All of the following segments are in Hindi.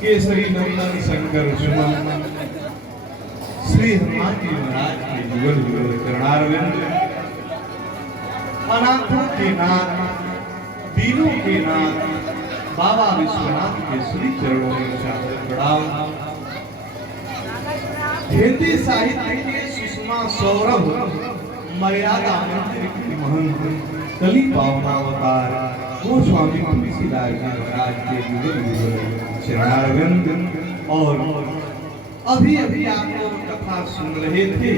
केसरी नंदन शंकर सुमन श्री हनुमान जी महाराज के युगल युगल चरणारविंद, अनाथों के नाथ, दीनों के नाथ बाबा विश्वनाथ के श्री चरणों में सादर प्रणाम। हिंदी साहित्य के सुषमा सौरभ मर्यादा मंदिर की महंत कली पावनावतार गोस्वामी तुलसीदास जी महाराज के युगल युगल चरणारविंद। और अभी अभी आप लोग कथा सुन रहे थे,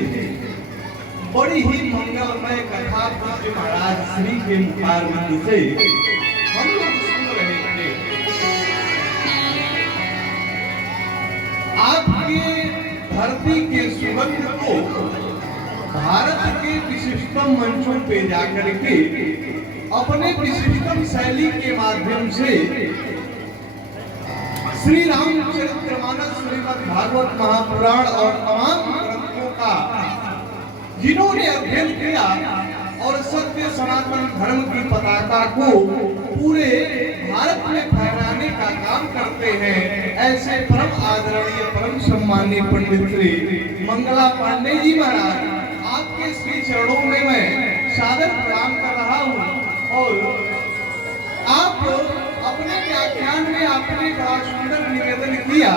बड़ी ही मंगलमय कथा पूज्य महाराज श्री के मुखारविंद से हम लोग सुन रहे थे। आपके धरती के सुगंध को भारत के विशिष्टतम मंचों पे जाकर के अपने विशिष्टतम शैली के माध्यम से श्री रामचरितमानस, श्रीमद् भागवत महापुराण और तमाम ग्रंथों का जिन्होंने अध्ययन किया और सत्य सनातन धर्म की पताका को पूरे भारत में फहराने का काम करते हैं, ऐसे परम आदरणीय परम सम्मानीय पंडित श्री मंगला पांडे जी महाराज, आपके श्री चरणों में मैं सादर प्रणाम कर रहा हूँ। और आप अपने व्याख्यान में आपने बड़ा सुंदर निवेदन किया।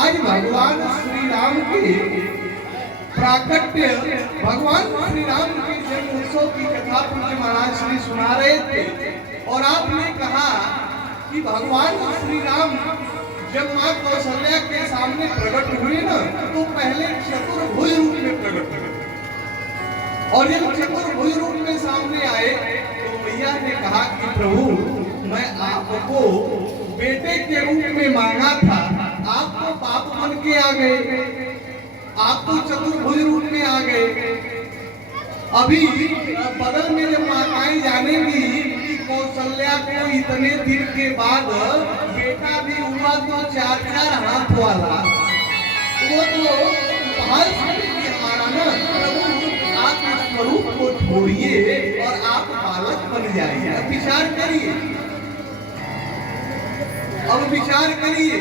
आज भगवान श्री राम के प्राकट्य, भगवान श्री राम के जन्म उत्सव की कथा पूज्य महाराज श्री सुना रहे थे और आपने कहा कि भगवान श्री राम जब मां कौशल्या के सामने प्रकट हुए ना, तो पहले चतुर्भुज रूप में प्रकट हुए और जब चतुर्भुज रूप में सामने आए तो मैया ने कहा कि प्रभु, मैं आपको बेटे के रूप में मांगा था, आप तो बाप बन के आ गए, आप तो चतुर्भुज रूप में आ गए। अभी बदल में जब माताएं जानेंगी कि कौशल्या को इतने दिन के बाद बेटा भी हुआ तो 4-4 हाथ वाला, वो तो बाहर से हमारा ना, प्रभु आप स्वरूप को छोड़िए और आप बालक बन जाइए। अब विचार करिए, अब विचार करिए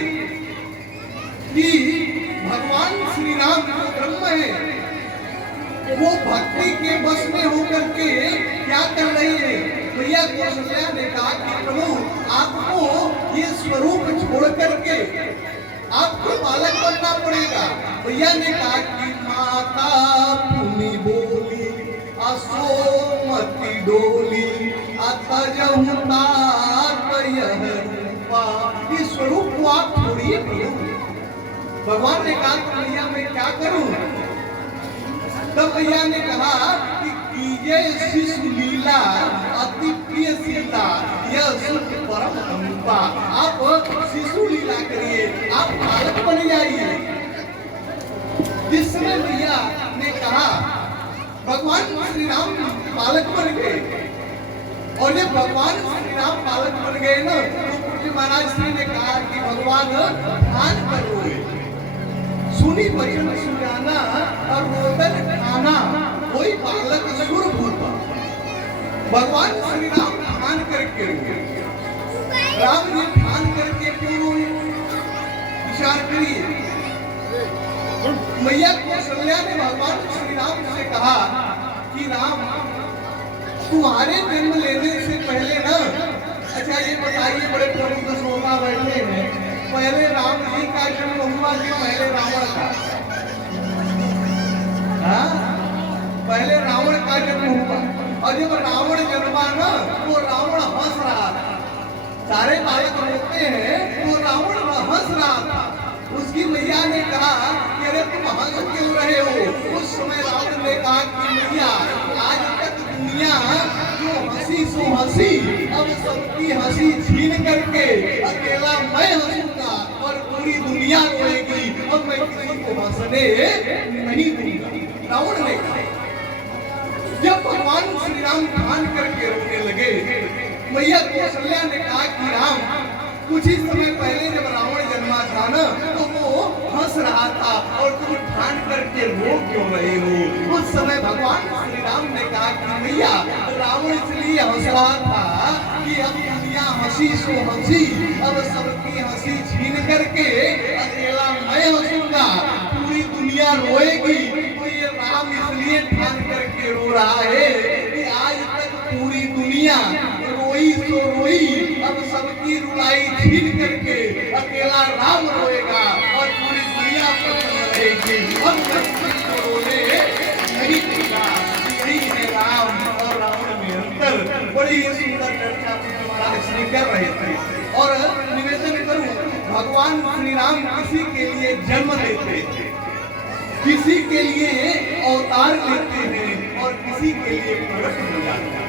कि भगवान श्री राम जो ब्रह्म है, वो भक्ति के बस में होकर के क्या कर रही है। भैया कौशल्या ने कहा कि प्रभु, आपको ये स्वरूप छोड़ करके आपको बालक बनना पड़ेगा। भैया ने कहा कि माता पुनि बोली असोमति डोली अतजहुता यह रूपा, इस स्वरूप को आप छोड़िए प्रभु। भगवान ने कहा तो भैया मैं क्या करूं। तब भैया ने कहा कि कीजिए शिशु लीला अति प्रिय सीता, यह सुख परम अनुपा, आप शिशु लीला करिए, आप बालक बन जाइए। जिस समय भैया ने कहा भगवान श्री राम बालक बन गए और जब भगवान श्री राम बालक बन गए ना, तो पूज्य महाराज श्री ने कहा कि भगवान ध्यान करोगे, सुनी वचन सुजाना और रोदन खाना, वही बालक सुर भूपा। भगवान श्री राम ध्यान करके राम जी ध्यान करके क्यों रोए, विचार करिए। मैया कौशल्या ने भगवान श्री राम से कहा कि राम, तुम्हारे जन्म लेने से पहले ना, अच्छा ये बताइए, बड़े प्रमुख श्रोता बैठे हैं, पहले राम जी का जन्म हुआ कि पहले रावण का? पहले रावण का जन्म हुआ और जब रावण जन्मा ना, तो रावण हंस रहा था। सारे बालक रोते हैं तो रावण हंस रहा था। उसकी मैया ने कहा कि अरे तुम हंस क्यों रहे हो। उस समय रावण ने कहा कि मैया, आज तक दुनिया जो हंसी सो हंसी, अब सबकी हंसी छीन करके अकेला मैं हंसूंगा और पूरी दुनिया रोएगी, अब मैं किसी को हंसने नहीं दूंगा। रावण ने कहा। जब भगवान श्री राम ध्यान करके रोने लगे, मैया कौशल्या ने कहा कि राम, कुछ ही समय पहले जब रावण जन्मा था ना, तो वो हंस रहा था और तुम ध्यान करके रो क्यों रहे हो। उस समय भगवान श्री राम ने कहा कि मैया, रावण इसलिए हंस रहा था कि अब दुनिया हंसी सो हंसी, अब सबकी हंसी छीन करके अकेला मैं हंसूंगा, पूरी दुनिया रोएगी। तो ये राम इसलिए ठान करके रो रहा है कि आज तक पूरी दुनिया रोई सो रोई, अब सबकी रुलाई छीन करके अकेला राम रोएगा और पूरी दुनिया प्रसन्न रहेगी। अब किसी को रोने नहीं देगा। यही है राम और रावण में अंतर। बड़ी ही सुंदर चर्चा महाराज श्री कर रहे थे। और निवेदन करूं, भगवान श्री राम किसी के लिए जन्म लेते थे, किसी के लिए अवतार लेते हैं और किसी के लिए प्रकट हो जाते हैं।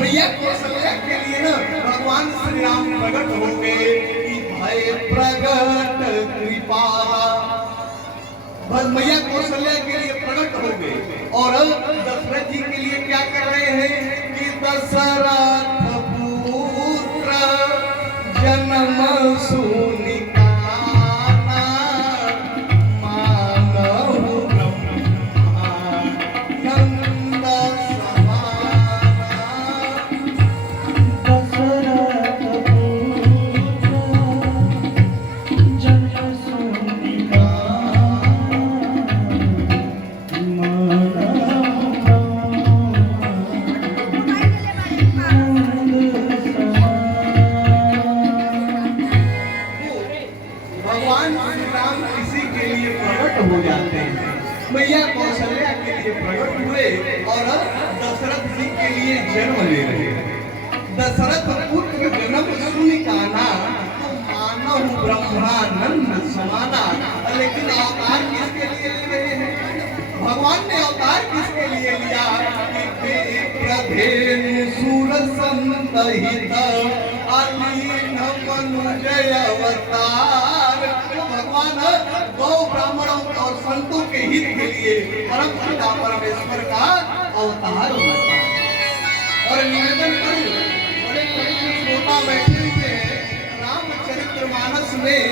मैया कौशल्या के लिए ना भगवान श्री राम प्रकट हो गए कि भय प्रगट कृपा। मैया कौशल्या के लिए प्रकट हो गए। और दशरथ जी के लिए क्या कर रहे हैं कि दशरथ पुत्र जन्म सुनि काना, मानहु ब्रह्मानंद समाना। दशरथ पुत्र जन्म सुनि हो जाते हैं। मैया कौशल्या के लिए प्रकट हुए और दशरथ जी के लिए जन्म ले रहे हैं। दशरथ पुत्र जन्म सुनि काना, तो मानहु ब्रह्मानंद समाना। लेकिन अवतार किसके लिए ले रहे हैं? भगवान ने अवतार किसके लिए लिया कि प्रधेनु सुर संतहित अलीन मनुजय अवतार। भगवान गौ ब्राह्मणों और संतों के हित के लिए परम पिता परमेश्वर का अवतार होता है। और निवेदन करूं, बड़े श्रोता बैठे हुए हैं, रामचरितमानस में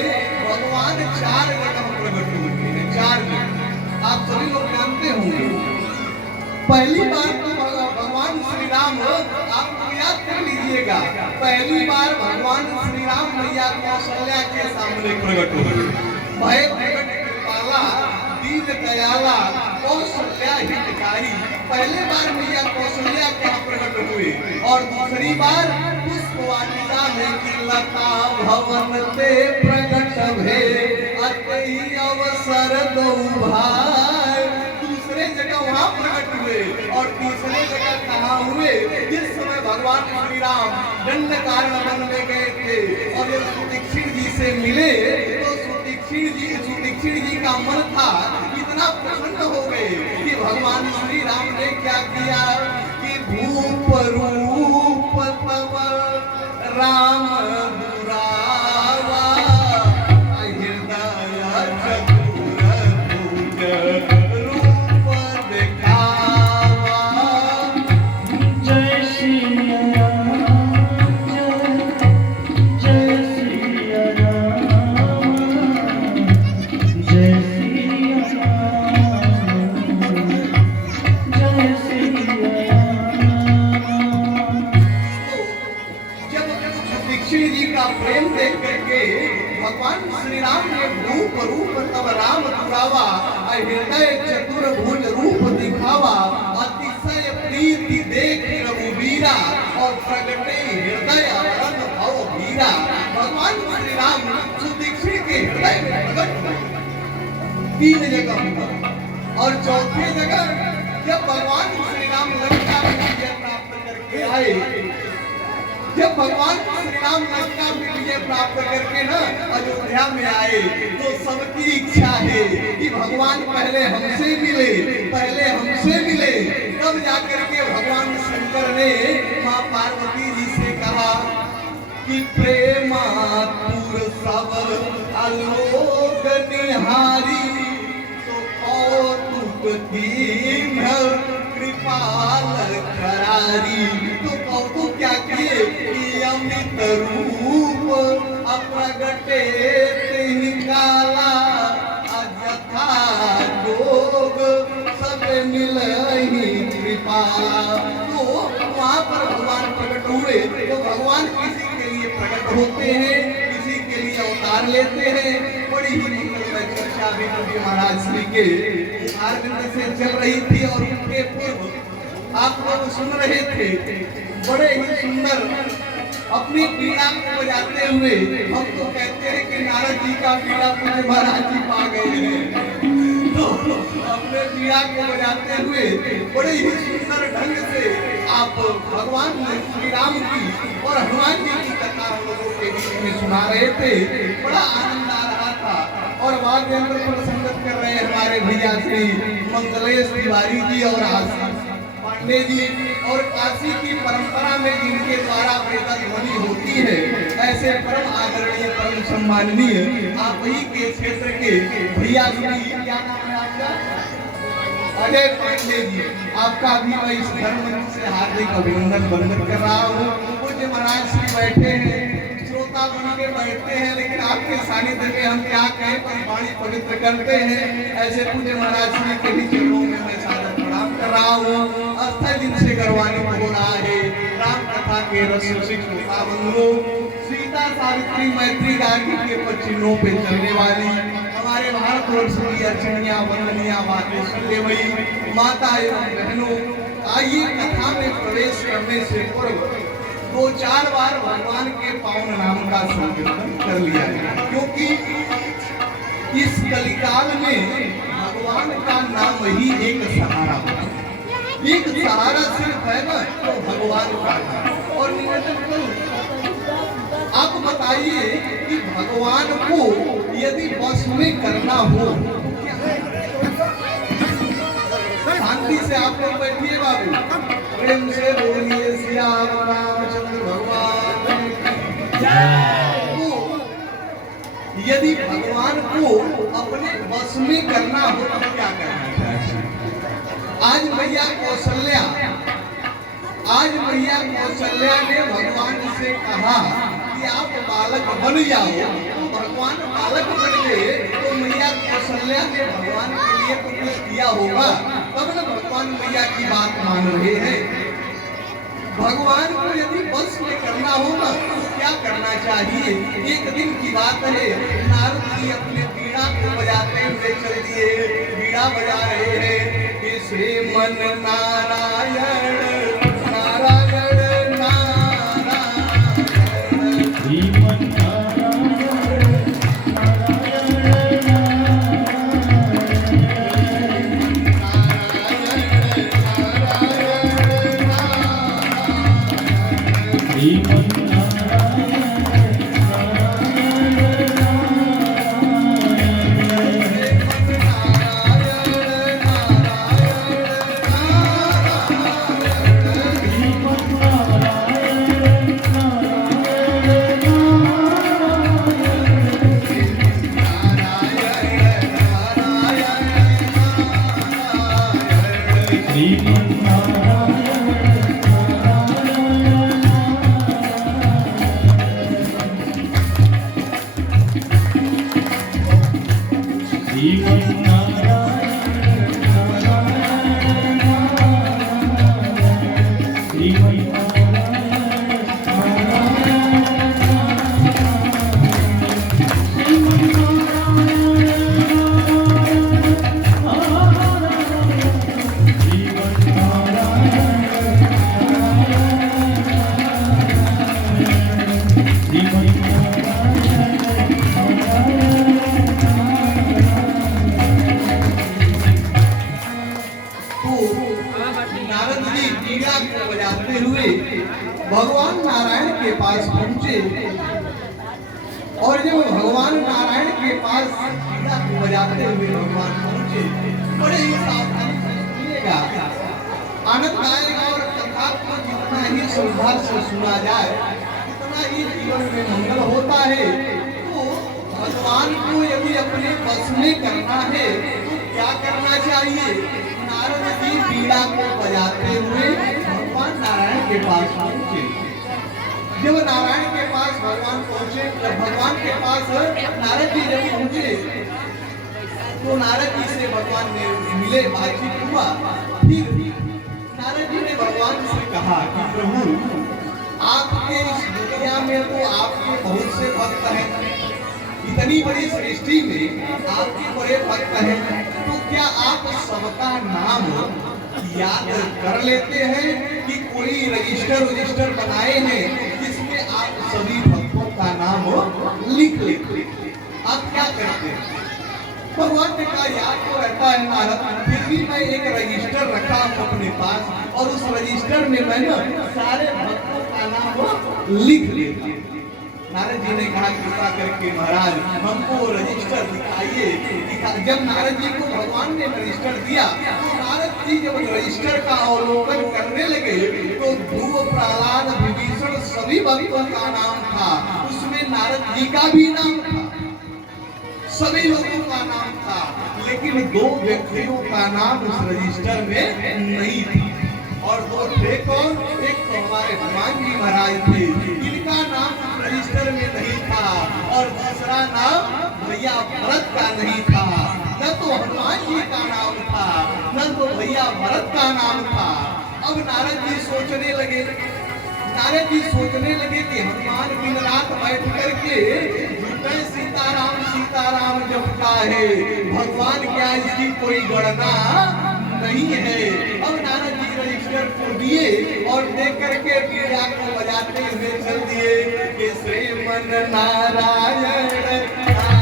भगवान 4 जगह प्रकट होते हैं। 4 जगह आप सभी लोग जानते होंगे। पहली बार तो भगवान श्री राम, आप याद कर लीजिएगा, पहली बार भगवान श्री राम मैया कौशल्या के सामने प्रकट हुए। भय प्रगट कृपाला दीन दयाला कौशल्या हितकारी। पहले बार मैया कौशल्या क्या प्रकट हुए और दूसरी बार पुष्पवाटिका में कि लता भवन ते प्रकट भे अतहि अवसर दो भाई। दूसरे जगह वहां प्रकट हुए और तीसरे जगह कहाँ हुए? जिस समय भगवान श्री राम दंड कारण वन में गए थे और जब सुदीक्षित जी से मिले तो सुदीक्षित जी का मन था इतना प्रसन्न हो गए कि भगवान श्री राम ने क्या किया कि भूप रूप तव राम दुरावा, हृदय चतुर रूप दिखावा। जय श्री प्रेम देख करके भगवान श्री राम ने भूप रूप तब राम दुरावा, हृदय चतुर भुज रूप दिखावा। अतिशय प्रीति देख रघुवीरा और प्रगटे हृदय अरन भव वीरा। भगवान श्री राम सुदीक्षित के हृदय में प्रकट हुए 3 जगह हुआ। और चौथी जगह जब भगवान श्री राम लंका में विजय प्राप्त करके आए, जब भगवान श्री राम लंका में विजय प्राप्त करके ना अयोध्या में आए तो सबकी इच्छा है कि भगवान पहले हमसे मिले, तब जाकर के भगवान शंकर ने मां पार्वती जी से कहा कि प्रेमातुर सब आलोक निहारी, तो कौतुक दीन कृपाल करारी। तो कौतुक क्या किए कि अमित रूप अप्रगटे निकाला, अजथा जोग सब मिलहि कृपाला। तो वहां पर भगवान प्रकट हुए। तो भगवान किसी के लिए प्रकट होते हैं, किसी के लिए कर लेते हैं। बड़ी ही मंगलमय चर्चा भी कवि महाराज श्री के आरविंद से चल रही थी और उनके पूर्व आप लोग सुन रहे थे। बड़े ही सुंदर अपनी पीड़ा को बजाते हुए हम तो कहते हैं कि नारद जी का पीड़ा पूज्य महाराज जी पा गए हैं। तो अपने पीड़ा को बजाते हुए बड़े ही सुंदर ढंग से आप भगवान श्री राम की और हनुमान जी की कथा हम लोगों के बीच में सुना रहे थे। बड़ा आनंद आ रहा था और वाद्य यंत्र पर संगत कर रहे हमारे भैया श्री मंगलेश तिवारी जी और आशीष पांडे जी और काशी की परंपरा में जिनके द्वारा वेदा ध्वनि होती है, ऐसे परम आदरणीय परम सम्माननीय आप ही के क्षेत्र के भैया श्री क्या नाम है आपका? अजय पांडे जी, आपका भी मैं इस धर्म से हार्दिक अभिनंदन वंदन कर रहा हूँ। पूज्य महाराज श्री बैठे हैं, श्रोता बन के बैठते हैं, लेकिन आपके सानिध्य में हम क्या कहें, पर वाणी पवित्र करते हैं। ऐसे पूज्य महाराज श्री के भी चरणों में मैं सादर प्रणाम कर रहा हूँ। अस्थायी दिन से गरवानी हो रहा है राम कथा के रस रसिक बंधुओं, सीता सावित्री मैत्री गार्गी के पचिन्हों पे चलने वाली हमारे भारतवर्ष की अर्चनिया वंदनिया बातें सुनने वही माता एवं बहनों, आइए कथा में प्रवेश करने से पूर्व दो चार बार भगवान के पावन नाम का संकीर्तन कर लिया है, क्योंकि इस कलिकाल में भगवान का नाम ही एक सहारा है। एक सहारा सिर्फ है ना तो भगवान का है। और निवेदन करूं, आप बताइए कि भगवान को यदि वश में करना हो, शांति से आप लोग बैठिए बाबू, प्रेम से बोलिए सियावर रामचंद्र भगवान। यदि भगवान को अपने वश में करना हो तो क्या करना चाहिए? आज मैया कौशल्या ने भगवान से कहा कि आप बालक बन जाओ, तो भगवान बालक बन गए। तो मैया कौशल्या ने भगवान के लिए तो कुछ किया होगा, तब न भगवान मैया की बात मान रहे हैं। भगवान को यदि वश में करना होगा तो क्या करना चाहिए? एक दिन की बात है, नारद जी अपने वीणा को बजाते हुए चल दिए, वीणा बजा रहे हैं। श्रीमन नारायण नारायण नारायण, श्रीमन नारायण भगवान नारायण के पास पहुंचे और जब भगवान नारायण के पास वीणा को बजाते हुए भगवान पहुंचे, बड़े ही सावधानी से सुनिएगा, आनंद आएगा और कथा को जितना ही श्रद्धा से सुना जाए उतना ही जीवन में मंगल होता है। तो भगवान को यदि अपने वश में करना है तो क्या करना चाहिए? नारद जी वीणा को बजाते हुए भगवान नारायण के पास पहुंचे। जब नारायण के पास भगवान पहुंचे, जब भगवान के पास नारद जी जब पहुंचे तो नारद जी से भगवान ने मिले, बातचीत हुआ। फिर नारद जी ने भगवान से कहा कि प्रभु आपके इस दुनिया में तो आपके बहुत से भक्त हैं, इतनी बड़ी सृष्टि में आपके बड़े भक्त हैं, तो क्या आप सबका नाम याद कर लेते हैं कि कोई रजिस्टर बनाए हैं जिसमें आप सभी भक्तों का नाम लिख लेते हैं? आप क्या करते हैं? भगवान ने कहा याद तो रहता है नारद, फिर भी मैं एक रजिस्टर रखा हूं अपने पास और उस रजिस्टर में मैं सारे भक्तों का नाम लिख लेता हूं। नारद जी ने कहा कृपा करके महाराज हमको रजिस्टर दिखाइए। जब नारद जी को भगवान ने रजिस्टर दिया तो नारद जी जब रजिस्टर का अवलोकन करने लगे तो ध्रुव, प्रहलाद, विभीषण सभी भक्तों का नाम था, उसमें नारद जी का भी नाम था, सभी लोगों का नाम था, लेकिन दो व्यक्तियों का नाम उस रजिस्टर में नहीं था। और दो थे कौन? एक तो हमारे हनुमान जी महाराज थे, इनका नाम रजिस्टर में नहीं था, और दूसरा नाम भैया भरत का नहीं था। न तो हनुमान जी का नाम था, न तो भैया भरत का नाम था। अब नारद जी सोचने लगे कि हनुमान दिन रात बैठ करके सीताराम सीताराम जपता है, भगवान क्या इसकी कोई गणना नहीं है। अब नारद जी रजिस्टर को दिए और देख करके बीड़ा को बजाते हुए चल दिए कि श्रीमन नारायण नारायण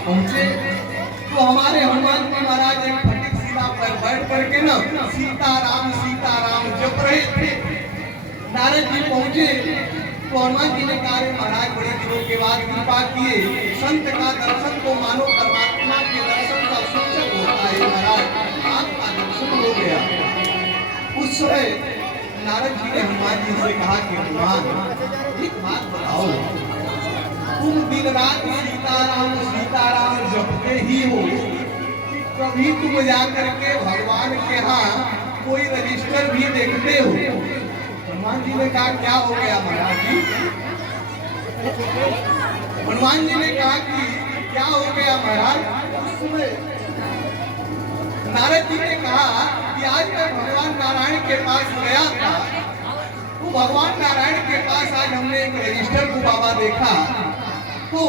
पहुंचे तो हमारे हनुमान जी महाराज एक फटिक शिला पर बैठ करके ना सीताराम सीताराम जप रहे थे। नारद जी पहुंचे तो हनुमान जी ने कहा महाराज बड़े दिनों के बाद कृपा किए, संत का दर्शन तो मानो परमात्मा के दर्शन का सूचक होता है, महाराज आपका दर्शन हो गया। उस समय नारद जी ने हनुमान जी से कहा कि हनुमान एक बात बताओ, तुम दिन रात सीताराम सीताराम जपते ही हो, कभी तुम जाकर के भगवान के यहाँ कोई रजिस्टर भी देखते हो? हनुमान जी ने कहा क्या हो गया महाराज जी? हनुमान जी ने कहा कि क्या हो गया महाराज? नारद जी ने कहा कि आज मैं भगवान नारायण के पास गया था, तो भगवान नारायण के पास आज हमने एक रजिस्टर को बाबा देखा, तो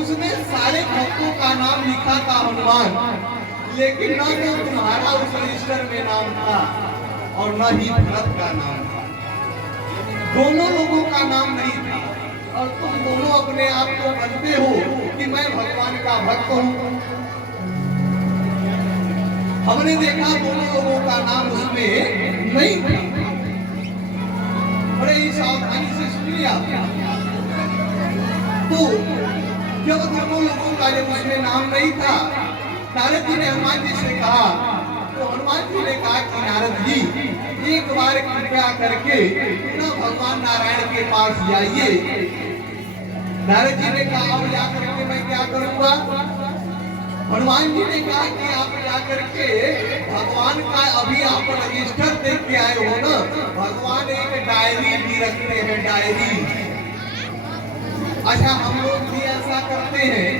उसमें सारे भक्तों का नाम लिखा था हनुमान, लेकिन न तो तुम्हारा उस रजिस्टर में नाम था और न ही भरत का नाम था। दोनों लोगों का नाम नहीं था और तुम दोनों अपने आप को मानते हो कि मैं भगवान का भक्त हूँ। हमने देखा दोनों लोगों का नाम उसमें नहीं था। बड़े ही सावधानी से सुनिए आप। तो जब दोनों लोगों का जब उसमें नाम नहीं था, नारद जी ने हनुमान जी से कहा, तो हनुमान जी ने कहा कि नारद जी एक बार कृपया करके पुनः भगवान नारायण के पास जाइए। नारद जी ने कहा अब जाकर के मैं क्या करूंगा? हनुमान जी ने कहा कि आप जाकर के भगवान का अभी आप रजिस्टर देख के आए हो ना, भगवान एक डायरी भी रखते हैं, डायरी। अच्छा हम लोग भी ऐसा करते हैं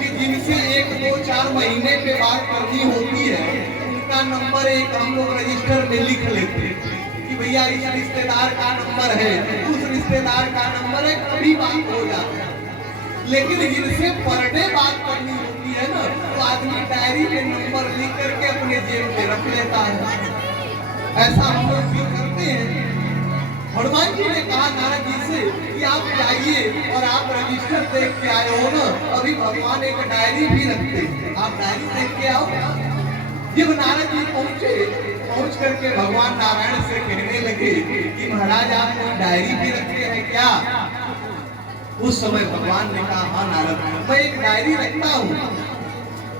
कि जिनसे 1, 2, 4 महीने पे बात करनी होती है, उनका नंबर एक हम लोग रजिस्टर में लिख लेते हैं कि भैया इस रिश्तेदार का नंबर है, उस रिश्तेदार का नंबर है, कभी बात हो जाता है। लेकिन जिनसे पर डे बात करनी होती है ना, तो आदमी डायरी में नंबर लिख करके अपने जेब में रख लेता है। ऐसा हम लोग भी करते हैं। हनुमान जी ने कहा नारद जी से कि आप जाइए और आप रजिस्टर देख के आए हो ना, अभी भगवान एक डायरी भी रखते हैं, आप डायरी देख के आओ। जब नारद जी पहुंच करके भगवान नारायण से कहने लगे कि महाराज आप डायरी भी रखते हैं क्या? उस समय भगवान ने कहा हाँ नारद मैं एक डायरी रखता हूँ।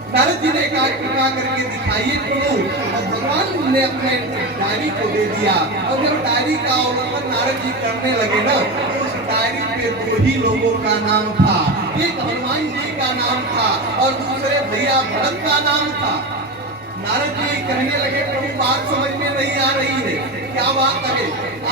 नारद जी ने कहा कृपा करके दिखाइए प्रभु, और भगवान ने अपने डायरी को दे दिया। और जब डायरी का अवलोकन नारद जी करने लगे ना, तो उस डायरी पे दो ही लोगों का नाम था, एक हनुमान जी का नाम था और दूसरे भैया भरत का नाम था। नारद जी कहने लगे, प्रभु बात समझ में नहीं आ रही है, क्या बात है?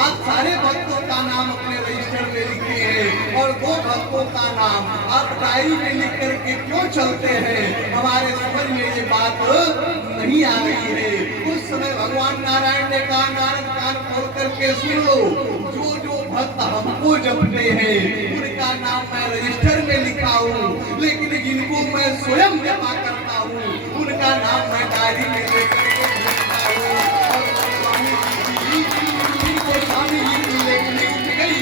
आप सारे भक्तों का नाम अपने रजिस्टर में लिखे हैं और दो भक्तों का नाम आप डायरी में लिख करके क्यों चलते हैं? हमारे समझ में ये बात नहीं आ रही है। उस समय भगवान नारायण ने कहा, नारद कान खोल करके सुन लो, जो जो भक्त हमको जपते हैं उनका नाम मैं रजिस्टर में लिखा हूँ, लेकिन जिनको मैं स्वयं जपा करता हूँ उनका नाम मैं डायरी में लेकर के लिखता हूँ। और गोस्वामी जी की लेखनी उठ गई,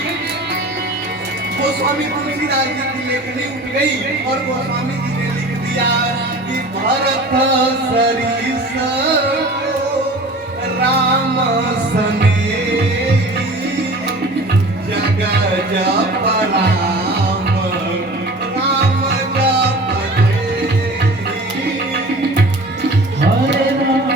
गोस्वामी तुलसीदास जी की लेखनी उठ गई और गोस्वामी जी ने लिख दिया कि भरत सरीस राम सनेही, जग जप राम राम जप देहि। हरे राम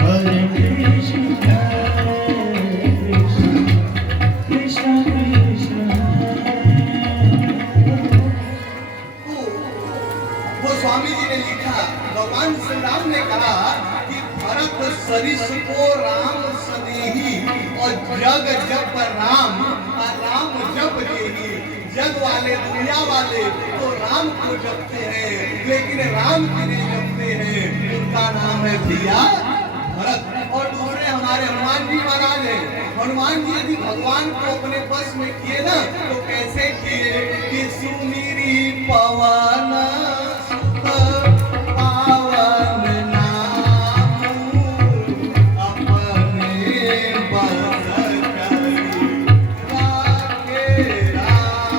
हरे कृष्ण कृष्ण कृष्ण। गोस्वामी जी ने लिखा, भगवान श्री राम ने कहा कि भरत सरिस को राम सनेही और जग जप राम और राम जप देहि। जग वाले दुनिया वाले तो राम को जपते हैं, लेकिन राम की नहीं जपते हैं, उनका नाम है भैया भरत। और दूसरे हमारे हनुमान जी महाराज हैं। हनुमान जी यदि भगवान को अपने बस में किए ना तो कैसे किए कि सुमिरी पवन पावन नाम अपने बस करी राखे राम।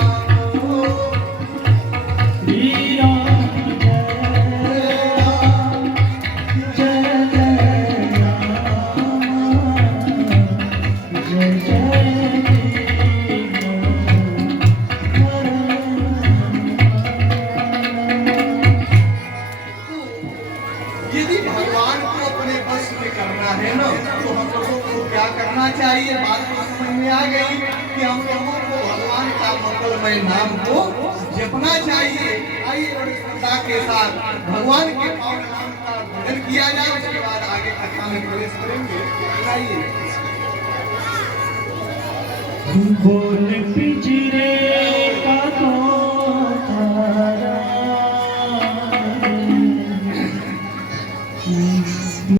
श्री राम जय जय राम जय जय यदि भगवान को अपने बस में करना है ना तो हम लोगों को क्या करना चाहिए? बात तो समझ में आ गई कि हम लोगों को भगवान का मंगलमय नाम को जपना चाहिए। आइए बड़ी श्रद्धा के साथ भगवान के पावन नाम का भजन किया जाए, उसके बाद आगे कथा में प्रवेश करेंगे। आइए। बोल पिंजरे